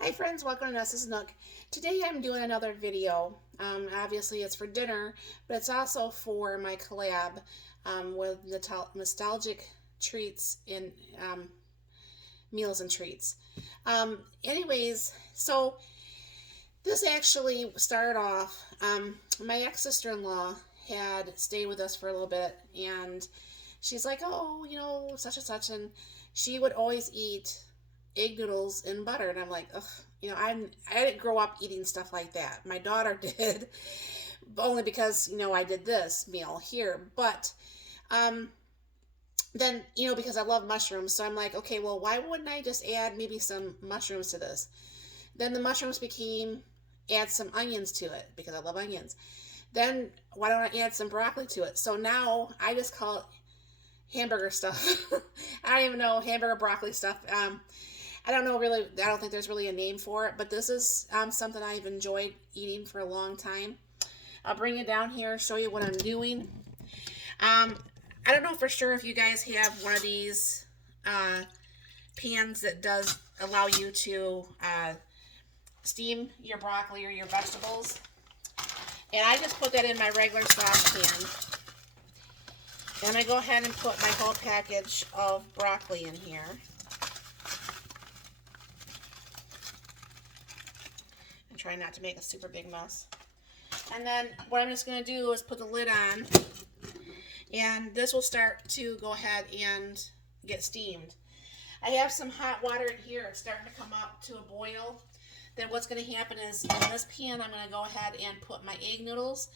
Hi friends, welcome to Nessa's Nook. Today I'm doing another video. Obviously it's for dinner, but it's also for my collab with nostalgic treats in meals and treats. Anyways, so this actually started off, my ex-sister-in-law had stayed with us for a little bit, and she's like, oh, such and such, and she would always eat egg noodles in butter, and I'm like, ugh, I didn't grow up eating stuff like that. My daughter did, only because I did this meal here, but um, then because I love mushrooms, so I'm like, okay, well, why wouldn't I just add maybe some mushrooms to this? Then the mushrooms became add some onions to it because I love onions. Then why don't I add some broccoli to it? So now I just call it hamburger stuff. I don't even know, hamburger broccoli stuff. I don't know really. I don't think there's really a name for it, but this is something I've enjoyed eating for a long time. I'll bring it down here, show you what I'm doing. I don't know for sure if you guys have one of these pans that does allow you to steam your broccoli or your vegetables. And I just put that in my regular saucepan. And I go ahead and put my whole package of broccoli in here. And try not to make a super big mess. And then what I'm just going to do is put the lid on. And this will start to go ahead and get steamed. I have some hot water in here. It's starting to come up to a boil. Then what's going to happen is in this pan, I'm going to go ahead and put my egg noodles.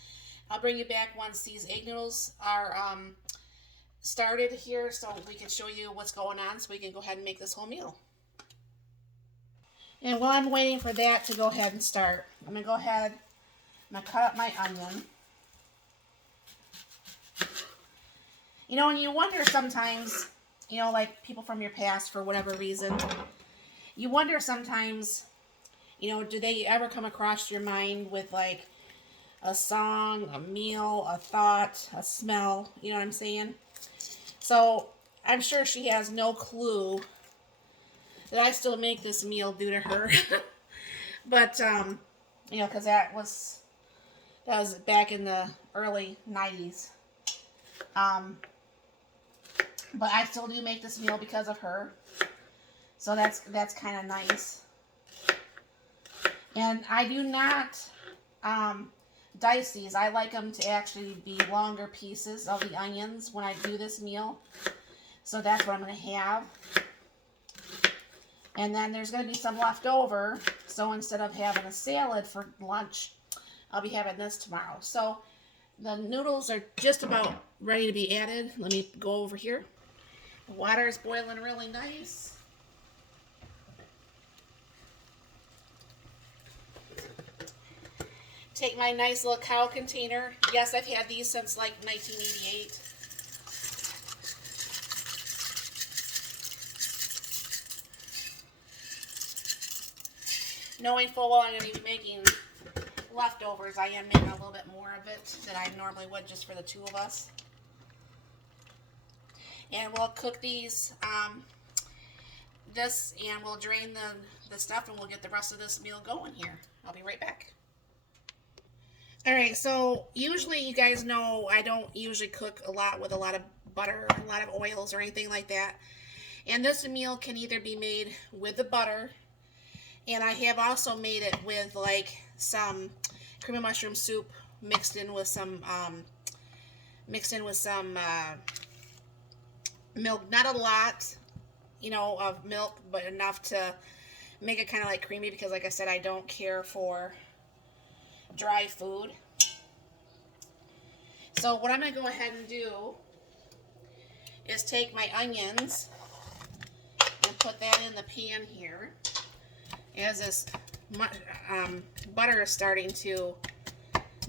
I'll bring you back once these egg noodles are started here so we can show you what's going on so we can go ahead and make this whole meal. And while I'm waiting for that to go ahead and start, I'm going to go ahead and cut up my onion. And you wonder sometimes, like people from your past for whatever reason, you wonder sometimes, do they ever come across your mind with like a song, a meal, a thought, a smell, you know what I'm saying? So I'm sure she has no clue that I still make this meal due to her. But, because that was back in the early 90s. But I still do make this meal because of her. So that's kind of nice. And I do not dice these. I like them to actually be longer pieces of the onions when I do this meal. So that's what I'm going to have. And then there's going to be some left over. So instead of having a salad for lunch, I'll be having this tomorrow. So the noodles are just about ready to be added. Let me go over here. The water is boiling really nice. Take my nice little cow container. Yes, I've had these since like 1988. Knowing full well I'm going to be making leftovers, I am making a little bit more of it than I normally would just for the two of us. And we'll cook these, and we'll drain the stuff, and we'll get the rest of this meal going here. I'll be right back. Alright, so usually you guys know I don't usually cook a lot with a lot of butter, a lot of oils or anything like that. And this meal can either be made with the butter, and I have also made it with like some cream of mushroom soup mixed in with some milk. Not a lot, of milk, but enough to make it kind of like creamy because, like I said, I don't care for dry food. So what I'm going to go ahead and do is take my onions and put that in the pan here as this butter is starting to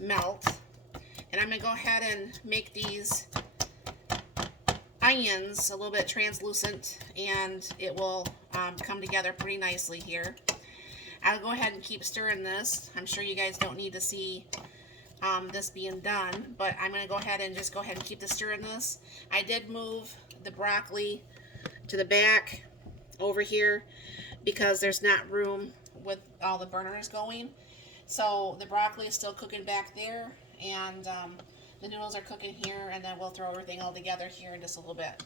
melt. And I'm going to go ahead and make these onions a little bit translucent, and it will come together pretty nicely here. I'll go ahead and keep stirring this. I'm sure you guys don't need to see this being done, but I'm going to go ahead and keep stirring this. I did move the broccoli to the back over here because there's not room with all the burners going. So the broccoli is still cooking back there, and the noodles are cooking here, and then we'll throw everything all together here in just a little bit.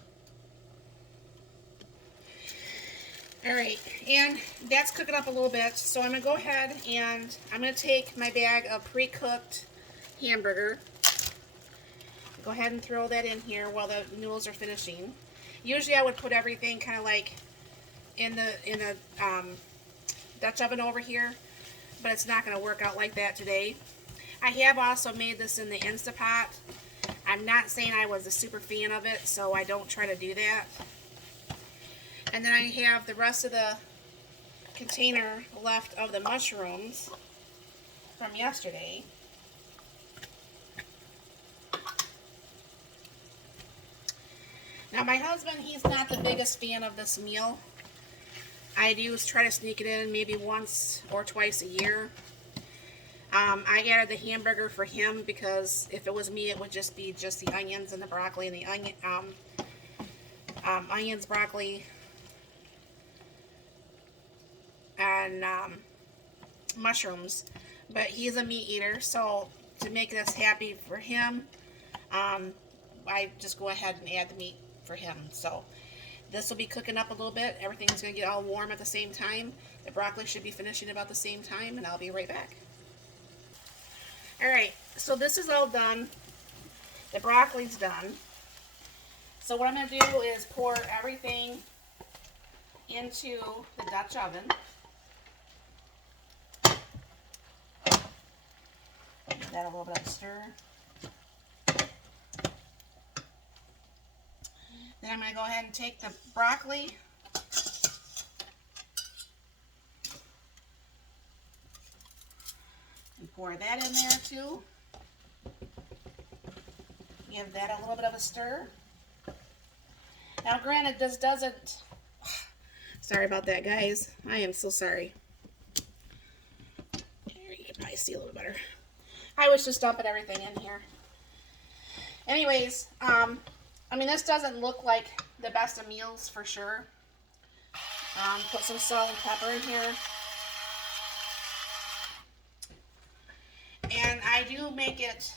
Alright, and that's cooking up a little bit, so I'm going to go ahead and I'm going to take my bag of pre-cooked hamburger. Go ahead and throw that in here while the noodles are finishing. Usually I would put everything kind of like in the Dutch oven over here, but it's not going to work out like that today. I have also made this in the Instapot. I'm not saying I was a super fan of it, so I don't try to do that. And then I have the rest of the container left of the mushrooms from yesterday. Now my husband, he's not the biggest fan of this meal. I do try to sneak it in maybe once or twice a year. I added the hamburger for him because if it was me, it would just be just the onions and the broccoli and the onions, broccoli, and mushrooms. But he's a meat eater, so to make this happy for him, I just go ahead and add the meat for him. So this will be cooking up a little bit. Everything's going to get all warm at the same time. The broccoli should be finishing about the same time, and I'll be right back. Alright, so this is all done. The broccoli's done. So what I'm going to do is pour everything into the Dutch oven. Give that a little bit of a stir. Then I'm going to go ahead and take the broccoli and pour that in there too. Give that a little bit of a stir. Now granted, this doesn't, sorry about that guys, I am so sorry. Here, you can probably see a little better. I was just dumping everything in here. Anyways, I mean, this doesn't look like the best of meals for sure. Put some salt and pepper in here. And I do make it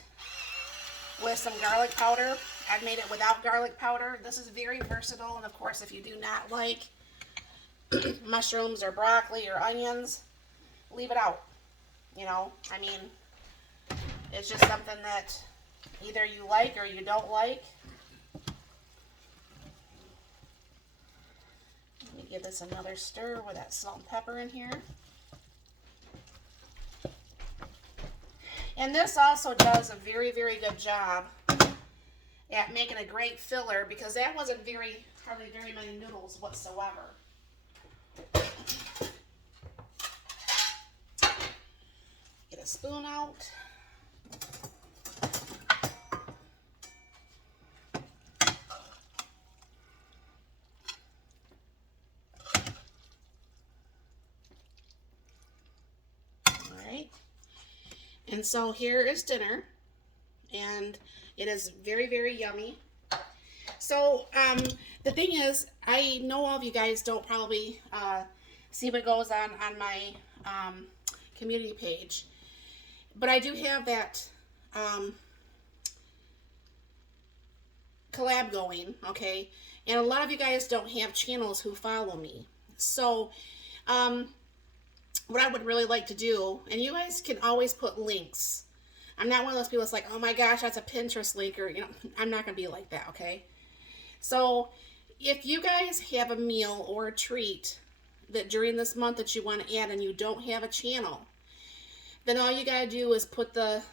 with some garlic powder. I've made it without garlic powder. This is very versatile, and of course, if you do not like mushrooms or broccoli or onions, leave it out. You know, I mean, it's just something that either you like or you don't like. Let me give this another stir with that salt and pepper in here. And this also does a very, very good job at making a great filler, because that wasn't hardly very many noodles whatsoever. Get a spoon out. And so here is dinner, and it is very, very yummy. So the thing is, I know all of you guys don't probably see what goes on my community page, but I do have that collab going, okay? And a lot of you guys don't have channels who follow me. So what I would really like to do, and you guys can always put links. I'm not one of those people that's like, oh my gosh, that's a Pinterest link, or, you know, I'm not going to be like that, okay? So if you guys have a meal or a treat that during this month that you want to add and you don't have a channel, then all you got to do is put the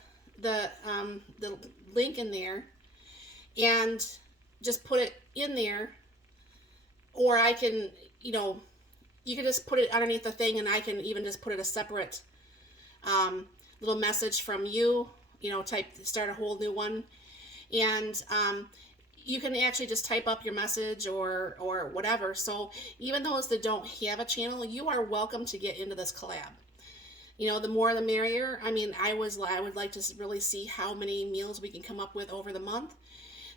link in there and just put it in there, or I can, you know, you can just put it underneath the thing, and I can even just put it a separate little message from you, you know, start a whole new one. And you can actually just type up your message or whatever. So even those that don't have a channel, you are welcome to get into this collab. You know, the more the merrier. I mean, I would like to really see how many meals we can come up with over the month.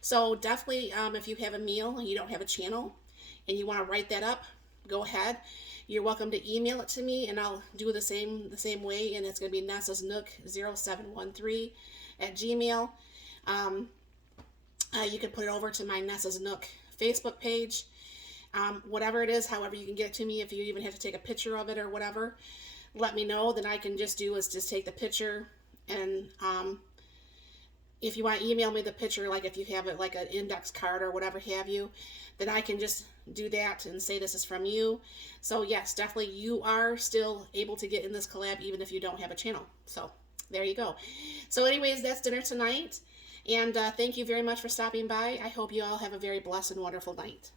So definitely, if you have a meal and you don't have a channel and you want to write that up, go ahead. You're welcome to email it to me, and I'll do the same way. And it's going to be nessasnook0713 at Gmail. You can put it over to my Nessa's Nook Facebook page. Whatever it is, however you can get it to me, if you even have to take a picture of it or whatever, let me know. Then I can just take the picture, and if you want to email me the picture, like if you have it like an index card or whatever have you, then I can just do that and say this is from you. So yes, definitely you are still able to get in this collab even if you don't have a channel. So there you go. So anyways, that's dinner tonight. And thank you very much for stopping by. I hope you all have a very blessed and wonderful night.